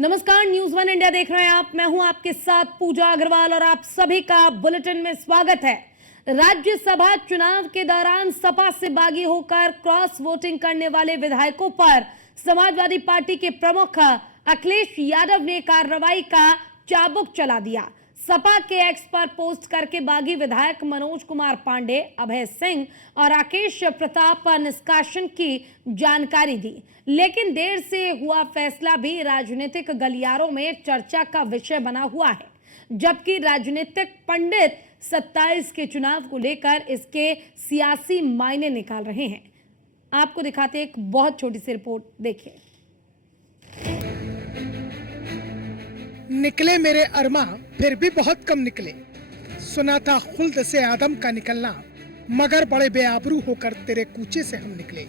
नमस्कार, news one India देख रहे हैं आप। मैं हूं आपके साथ पूजा अग्रवाल और आप सभी का बुलेटिन में स्वागत है। राज्यसभा चुनाव के दौरान सपा से बागी होकर क्रॉस वोटिंग करने वाले विधायकों पर समाजवादी पार्टी के प्रमुख अखिलेश यादव ने कार्रवाई का चाबुक चला दिया। सपा के एक्स पर पोस्ट करके बागी विधायक मनोज कुमार पांडे, अभय सिंह और राकेश प्रताप निष्कासन की जानकारी दी, लेकिन देर से हुआ फैसला भी राजनीतिक गलियारों में चर्चा का विषय बना हुआ है, जबकि राजनीतिक पंडित 27 के चुनाव को लेकर इसके सियासी मायने निकाल रहे हैं। आपको दिखाते हैं एक बहुत छोटी सी रिपोर्ट, देखिए। निकले मेरे अरमा फिर भी बहुत कम निकले, सुना था खुल्द से आदम का निकलना, मगर बड़े बेआबरू होकर तेरे कूचे से हम निकले।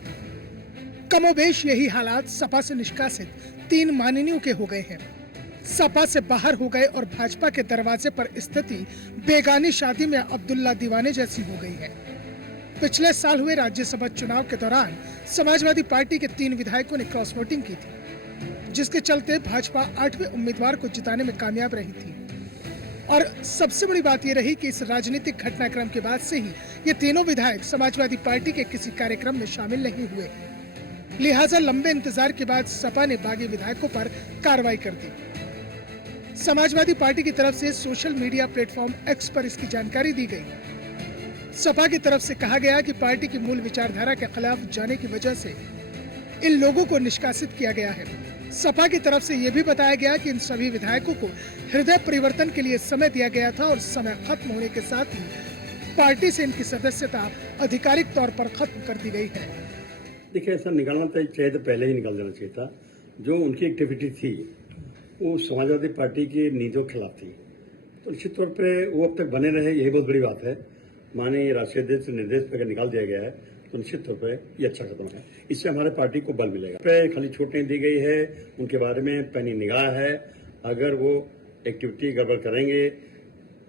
कमोबेश यही हालात सपा से निष्कासित 3 माननीयों के हो गए हैं। सपा से बाहर हो गए और भाजपा के दरवाजे पर स्थिति बेगानी शादी में अब्दुल्ला दीवाने जैसी हो गई है। पिछले साल हुए राज्यसभा चुनाव के दौरान समाजवादी पार्टी के 3 विधायकों ने क्रॉस वोटिंग की थी, जिसके चलते भाजपा 8वें उम्मीदवार को जिताने में कामयाब रही थी। और सबसे बड़ी बात यह रही कि इस राजनीतिक घटनाक्रम के बाद से ही ये तीनों विधायक समाजवादी पार्टी के किसी कार्यक्रम में शामिल नहीं हुए। लिहाजा लंबे इंतजार के बाद सपा ने बागी विधायकों पर कार्रवाई कर दी। समाजवादी पार्टी की तरफ से सोशल मीडिया प्लेटफॉर्म एक्स पर इसकी जानकारी दी गई। सपा की तरफ से कहा गया कि पार्टी की मूल विचारधारा के खिलाफ जाने की वजह से इन लोगों को निष्कासित किया गया है। सपा की तरफ से यह भी बताया गया कि इन सभी विधायकों को हृदय परिवर्तन के लिए समय दिया गया था और समय खत्म होने के साथ ही पार्टी से इनकी सदस्यता आधिकारिक तौर पर खत्म कर दी गई है। देखिए, ऐसा निकालना चाहिए तो पहले ही निकाल देना चाहिए था। जो उनकी एक्टिविटी थी वो समाजवादी पार्टी की नीतियों के खिलाफ थी, तो निश्चित तौर पर वो अब तक बने रहे, यही बहुत बड़ी बात है। माननीय राष्ट्रीय अध्यक्ष निर्देश पर निकाल दिया गया है तो निश्चित तौर पर ये अच्छा कदम है। इससे हमारे पार्टी को बल मिलेगा। खाली छूट नहीं दी गई है, उनके बारे में पैनी निगाह है। अगर वो एक्टिविटी गड़बड़ करेंगे,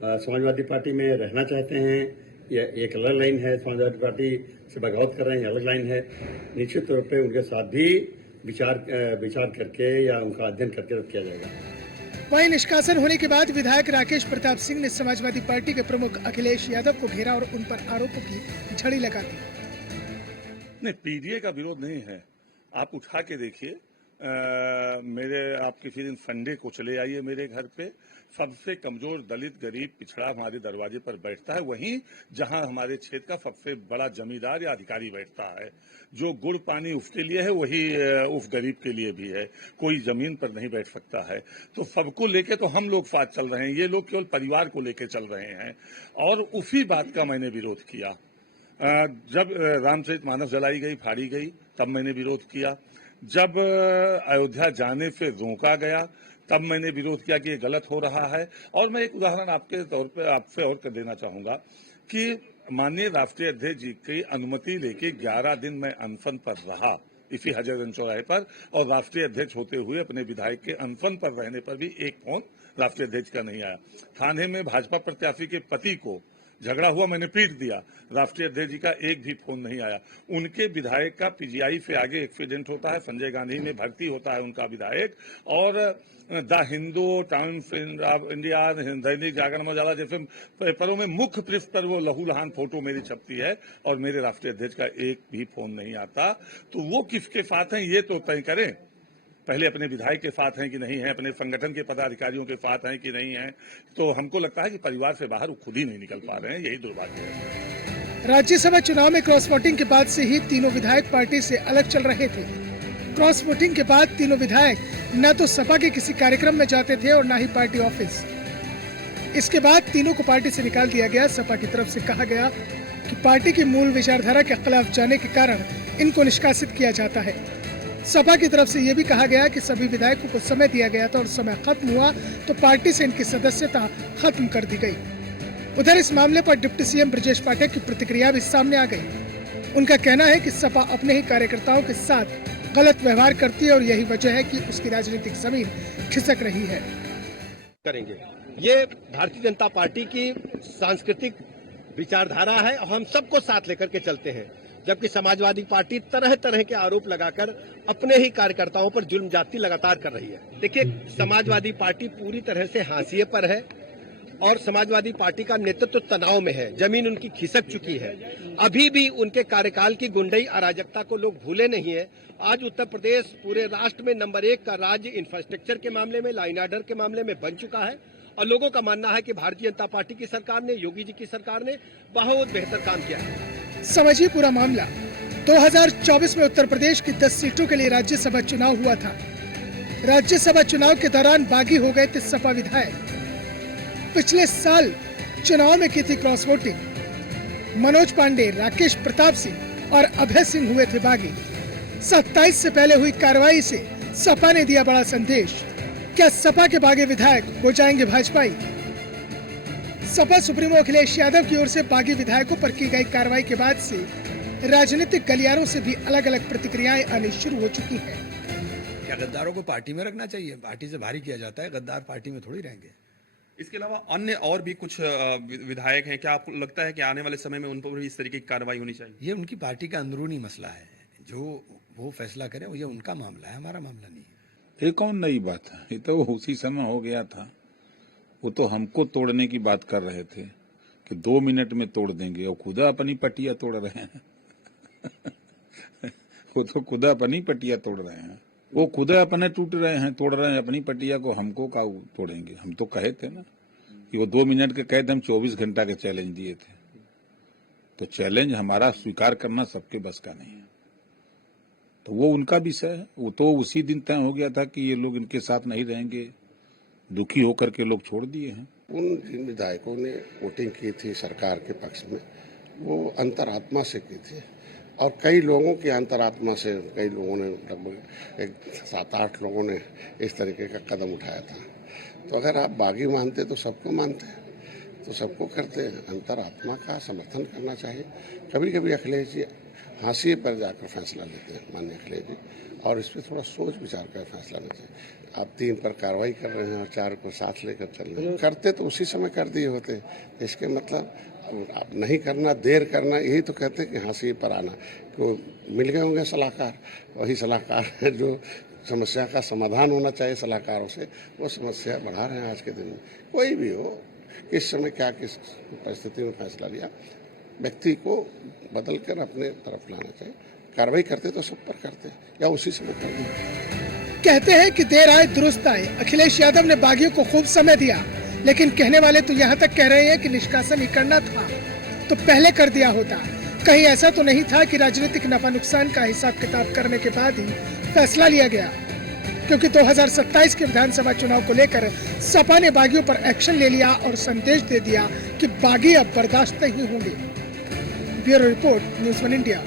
समाजवादी पार्टी में रहना चाहते हैं, या एक अलग लाइन है, समाजवादी पार्टी से बगावत कर रहे हैं, अलग लाइन है, निश्चित तौर पर उनके साथ भी विचार करके या उनका अध्ययन करके रख किया जाएगा। वहीं निष्कासन होने के बाद विधायक राकेश प्रताप सिंह ने समाजवादी पार्टी के प्रमुख अखिलेश यादव को घेरा और उन पर आरोपों की झड़ी लगा दी। नहीं, पीडीए का विरोध नहीं है। आप उठा के देखिए, आप किसी दिन संडे को चले आइए मेरे घर पे, सबसे कमजोर दलित गरीब पिछड़ा हमारे दरवाजे पर बैठता है, वहीं जहां हमारे क्षेत्र का सबसे बड़ा जमींदार या अधिकारी बैठता है। जो गुड़ पानी उसके लिए है वही उस गरीब के लिए भी है। कोई जमीन पर नहीं बैठ सकता है। तो सबको लेके तो हम लोग साथ चल रहे हैं, ये लोग केवल परिवार को लेके चल रहे हैं। और उसी बात का मैंने विरोध किया। जब रामचरित मानस जलाई गई, फाड़ी गई, तब मैंने विरोध किया। जब अयोध्या जाने से रोका गया, तब मैंने विरोध किया कि ये गलत हो रहा है। और मैं एक उदाहरण आपके तौर पे आपसे और कर देना चाहूंगा कि माननीय राष्ट्रीय अध्यक्ष जी की अनुमति लेके 11 दिन मैं अनशन पर रहा इसी हजरतगंज चौराहे पर, और राष्ट्रीय अध्यक्ष होते हुए अपने विधायक के अनशन पर रहने पर भी एक फोन राष्ट्रीय अध्यक्ष का नहीं आया। थाने में भाजपा प्रत्याशी के पति को झगड़ा हुआ, मैंने पीट दिया, राष्ट्रीय अध्यक्ष जी का एक भी फोन नहीं आया। उनके विधायक का पीजीआई से आगे एक्सीडेंट होता है, संजय गांधी में भर्ती होता है उनका विधायक, और the Hindu, times of India, Dainik Jagran, उजाला जैसे पेपरों में मुख्य पृष्ठ पर वो लहूलुहान फोटो मेरी छपती है और मेरे राष्ट्रीय अध्यक्ष का एक भी फोन नहीं आता। तो वो किसके साथ हैं ये तो तय करें। पहले अपने विधायक के साथ हैं कि नहीं है, अपने संगठन के पदाधिकारियों के साथ हैं कि नहीं है। तो हमको लगता है कि परिवार से बाहर वो खुद ही नहीं निकल पा रहे हैं, यही दुर्भाग्य है। राज्यसभा चुनाव में क्रॉस वोटिंग के बाद से ही तीनों विधायक पार्टी से अलग चल रहे थे। क्रॉस वोटिंग के बाद तीनों विधायक न तो सपा के किसी कार्यक्रम में जाते थे और न ही पार्टी ऑफिस। इसके बाद तीनों को पार्टी से निकाल दिया गया। सपा की तरफ से कहा गया कि पार्टी की मूल विचारधारा के खिलाफ जाने के कारण इनको निष्कासित किया जाता है। सपा की तरफ से यह भी कहा गया कि सभी विधायकों को समय दिया गया था और समय खत्म हुआ तो पार्टी से इनकी सदस्यता खत्म कर दी गई। उधर इस मामले पर डिप्टी सीएम ब्रजेश पाठक की प्रतिक्रिया भी सामने आ गई। उनका कहना है कि सपा अपने ही कार्यकर्ताओं के साथ गलत व्यवहार करती है और यही वजह है कि उसकी राजनीतिक जमीन खिसक रही है। करेंगे, ये भारतीय जनता पार्टी की सांस्कृतिक विचारधारा है और हम सबको साथ लेकर के चलते हैं। जबकि समाजवादी पार्टी तरह तरह के आरोप लगाकर अपने ही कार्यकर्ताओं पर जुल्म ज्यादती लगातार कर रही है। देखिए, समाजवादी पार्टी पूरी तरह से हाशिए पर है और समाजवादी पार्टी का नेतृत्व तनाव में है, जमीन उनकी खिसक चुकी है। अभी भी उनके कार्यकाल की गुंडई अराजकता को लोग भूले नहीं है। आज उत्तर प्रदेश पूरे राष्ट्र में नंबर 1 का राज्य इंफ्रास्ट्रक्चर के मामले में, लाइन ऑर्डर के मामले में बन चुका है और लोगों का मानना है कि भारतीय जनता पार्टी की सरकार ने, योगी जी की सरकार ने बहुत बेहतर काम किया है। समझिए पूरा मामला। 2024 में उत्तर प्रदेश की 10 सीटों के लिए राज्यसभा चुनाव हुआ था। राज्यसभा चुनाव के दौरान बागी हो गए थे सपा विधायक। पिछले साल चुनाव में की थी क्रॉस वोटिंग। मनोज पांडे, राकेश प्रताप सिंह और अभय सिंह हुए थे बागी। 27 से पहले हुई कार्रवाई से सपा ने दिया बड़ा संदेश। क्या सपा के बागी विधायक हो जाएंगे भाजपाई? सपा सुप्रीमो अखिलेश यादव की ओर से बागी विधायकों पर की गई कार्रवाई के बाद से राजनीतिक गलियारों से भी अलग अलग प्रतिक्रियाएं आनी शुरू हो चुकी हैं। क्या गद्दारों को पार्टी में रखना चाहिए? पार्टी से भारी किया जाता है, गद्दार पार्टी में थोड़ी रहेंगे। इसके अलावा अन्य और भी कुछ विधायक हैं, क्या आपको लगता है कि आने वाले समय में उन पर भी इस तरीके की कार्रवाई होनी चाहिए? ये उनकी पार्टी का अंदरूनी मसला है, जो वो फैसला करें, ये उनका मामला है, हमारा मामला नहीं है। ये कौन नई बात है? ये तो उसी समय हो गया था। वो तो हमको तोड़ने की बात कर रहे थे कि 2 मिनट में तोड़ देंगे, और खुदा अपनी पटिया तोड़ रहे हैं। वो तो खुदा अपनी पटिया तोड़ रहे हैं। वो खुदा अपने टूट रहे हैं, तोड़ रहे हैं अपनी पटिया को। हमको का तोड़ेंगे? हम तो कहे थे ना कि वो 2 मिनट के कहे थे, हम 24 घंटा के चैलेंज दिए थे। तो चैलेंज हमारा स्वीकार करना सबके बस का नहीं है। तो वो उनका विषय है। वो तो उसी दिन तय हो गया था कि ये लोग इनके साथ नहीं रहेंगे। दुखी होकर के लोग छोड़ दिए हैं। उन जिन विधायकों ने वोटिंग की थी सरकार के पक्ष में, वो अंतरात्मा से की थी और कई लोगों की अंतरात्मा से, कई लोगों ने, लगभग 7-8 लोगों ने इस तरीके का कदम उठाया था। तो अगर आप बागी मानते तो सबको मानते, तो सबको करते। अंतरात्मा का समर्थन करना चाहिए। कभी कभी अखिलेश जी हाशिए पर जाकर फैसला लेते हैं, माननीय अखिलेश जी, और इस पर थोड़ा सोच विचार कर फैसला लेना चाहिए। आप 3 पर कार्रवाई कर रहे हैं और 4 को साथ लेकर चल रहे हैं। करते तो उसी समय कर दिए होते। इसके मतलब आप नहीं करना, देर करना, यही तो कहते हैं कि हाशिए पर आना। को मिल गए होंगे सलाहकार, वही सलाहकार है जो समस्या का समाधान होना चाहिए सलाहकारों से, वो समस्या बढ़ा रहे हैं आज के दिन में। कोई भी हो, किस समय क्या, किस परिस्थिति में फैसला लिया, व्यक्ति को बदल कर अपने तरफ लाना चाहिए। कार्रवाई करते तो सब पर करते, या उसी समय कर दें। कहते हैं कि देर आए दुरुस्त आए। अखिलेश यादव ने बागियों को खूब समय दिया, लेकिन कहने वाले तो यहाँ तक कह रहे हैं कि निष्कासन ही करना था तो पहले कर दिया होता। कहीं ऐसा तो नहीं था कि राजनीतिक नफा नुकसान का हिसाब किताब करने के बाद ही फैसला लिया गया? क्योंकि 2027 के विधानसभा चुनाव को लेकर सपा ने बागियों पर एक्शन ले लिया और संदेश दे दिया कि बागी अब बर्दाश्त नहीं होंगे। Bureau report, news 1 India.